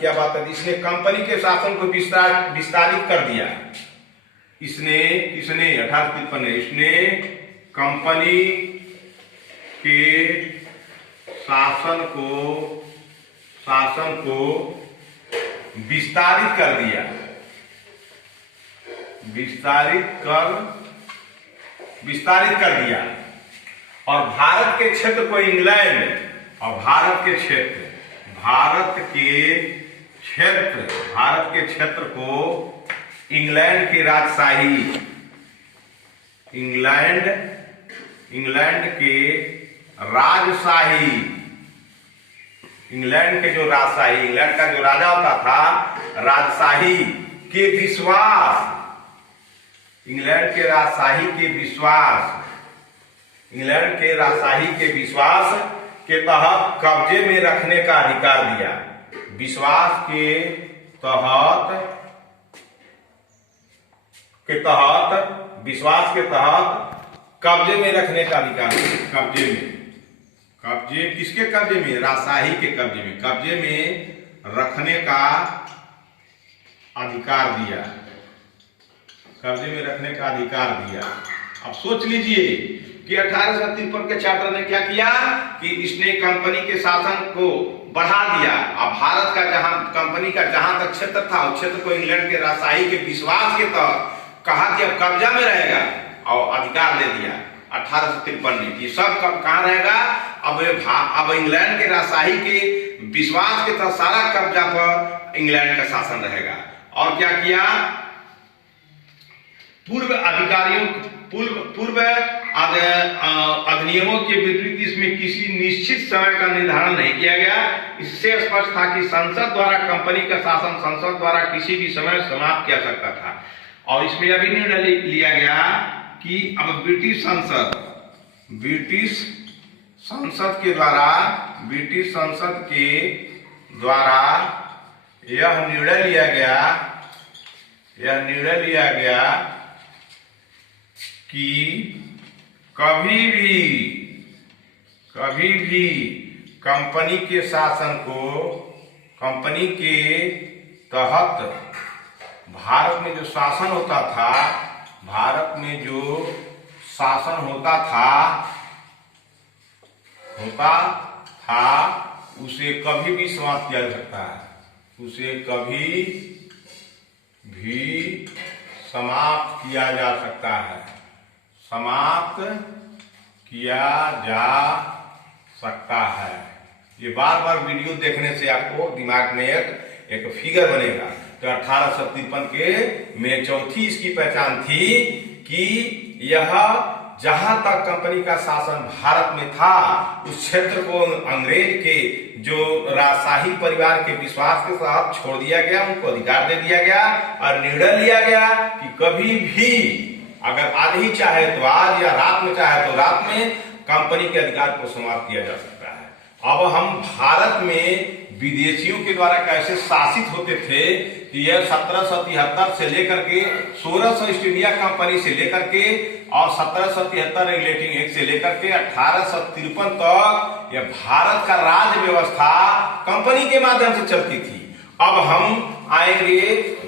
क्या बात है, इसने कंपनी के शासन को विस्तारित कर दिया। इसने 1853 में इसने कंपनी के शासन को विस्तारित कर दिया, विस्तारित कर दिया। और भारत के क्षेत्र को इंग्लैंड और भारत के क्षेत्र को इंग्लैंड की राजशाही, इंग्लैंड के राजशाही, इंग्लैंड के जो राजशाही, इंग्लैंड का जो राजा होता था, राजशाही के विश्वास, इंग्लैंड के राजशाही के विश्वास के तहत कब्जे में रखने का अधिकार दिया। विश्वास के तहत कब्जे में रखने का अधिकार, कब्जे किसके कब्जे में, राजशाही के कब्जे में रखने का अधिकार दिया, कब्जे में रखने का अधिकार दिया। अब सोच लीजिए कि 1853 के चार्टर ने क्या किया कि इसने कंपनी के शासन को बढ़ा दिया। अब भारत का कंपनी का जहां तक क्षेत्र था, उस क्षेत्र को इंग्लैंड के राजशाही के विश्वास के तहत कहा कि अब कब्जा में रहेगा और अधिकार दे दिया 1853 ने कि सब कहां रहेगा, अब इंग्लैंड के राजशाही के विश्वास के तहत सारा कब्जा पर इंग्लैंड का शासन रहेगा। और क्या किया, पूर्व अधिनियमों के विपरीत इसमें किसी निश्चित समय का निर्धारण नहीं किया गया। इससे स्पष्ट था कि संसद द्वारा कंपनी का शासन संसद द्वारा किसी भी समय समाप्त किया सकता था। और इसमें अभी निर्णय लिया गया कि अब ब्रिटिश संसद के द्वारा यह निर्णय लिया गया कि कभी भी कंपनी के शासन को, कंपनी के तहत भारत में जो शासन होता था उसे कभी भी समाप्त किया जा सकता है, उसे कभी भी समाप्त किया जा सकता है, समाप्त किया जा सकता है। ये बार बार वीडियो देखने से आपको दिमाग में एक फिगर बनेगा। तो 1853 के में चौथी इसकी पहचान थी कि यह जहां तक कंपनी का शासन भारत में था, उस क्षेत्र को अंग्रेज के जो राजशाही परिवार के विश्वास के साथ छोड़ दिया गया, उनको अधिकार दे दिया गया और निर्णय लिया गया कि कभी भी अगर आज ही चाहे तो आज या रात में चाहे तो रात में कंपनी के अधिकार को समाप्त किया जा सकता है। अब हम भारत में विदेशियों के द्वारा कैसे शासित होते थे कि यह 1773 से लेकर के 1600 ईस्ट इंडिया कंपनी से लेकर के और 1773 रेगुलेटिंग एक्ट से लेकर के 1853 तक यह भारत का राज्य व्यवस्था कंपनी के माध्यम से चलती थी। अब हम आएंगे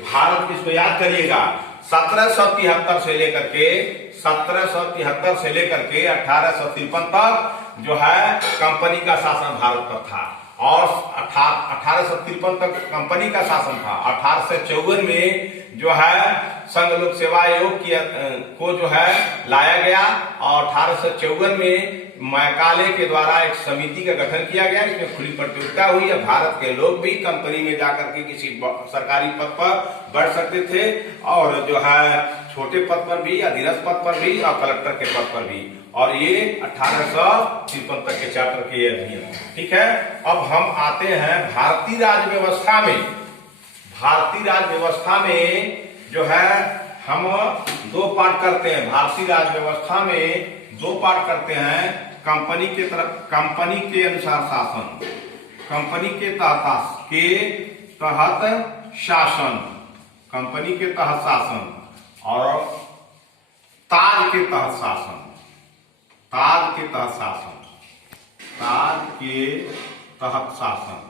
भारत, इसको याद करिएगा, 1773 से लेकर के 1853 तक जो है कंपनी का शासन भारत पर था और 1853 तक कंपनी का शासन था। 1854 में जो है संघ लोक सेवा आयोग को जो है लाया गया और 1854 में मैकाले के द्वारा एक समिति का गठन किया गया। इसमें खुली प्रतियोगिता हुई है, भारत के लोग भी कंपनी में जाकर के किसी सरकारी पद पर बढ़ सकते थे और जो है छोटे पद पर भी, अधीनस्थ पद पर भी और कलेक्टर के पद पर भी। और ये 1853 तक के चार्टर के अधीन। ठीक है, अब हम आते हैं भारतीय राज्य व्यवस्था में। भारतीय राज्य व्यवस्था में जो है हम दो पार्ट करते हैं। भारतीय राज्य व्यवस्था में दो पार्ट करते हैं। कंपनी के अनुसार शासन, कंपनी के तहत शासन, कंपनी के तहत शासन और ताज के तहत शासन, ताज के तहत शासन, ताज के तहत शासन।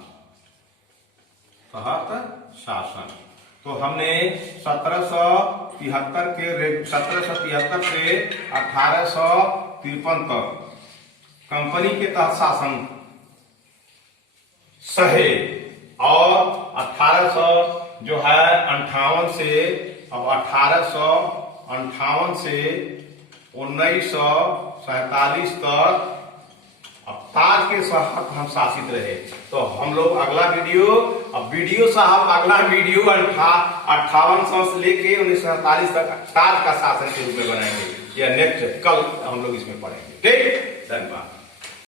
तहत शासन। तो हमने 1773 से 1853 तक कंपनी के तहत शासन सहे और 1858 से अब 1858 से 1947 तक अब ताज के साथ हम शासित रहे। तो हम लोग अगला वीडियो साहब अगला वीडियो 5800 से लेके 1947 तक ताज का शासन के रूप में बनाएंगे या नेक्स्ट कल हम लोग इसमें पढ़ेंगे। ठीक, धन्यवाद।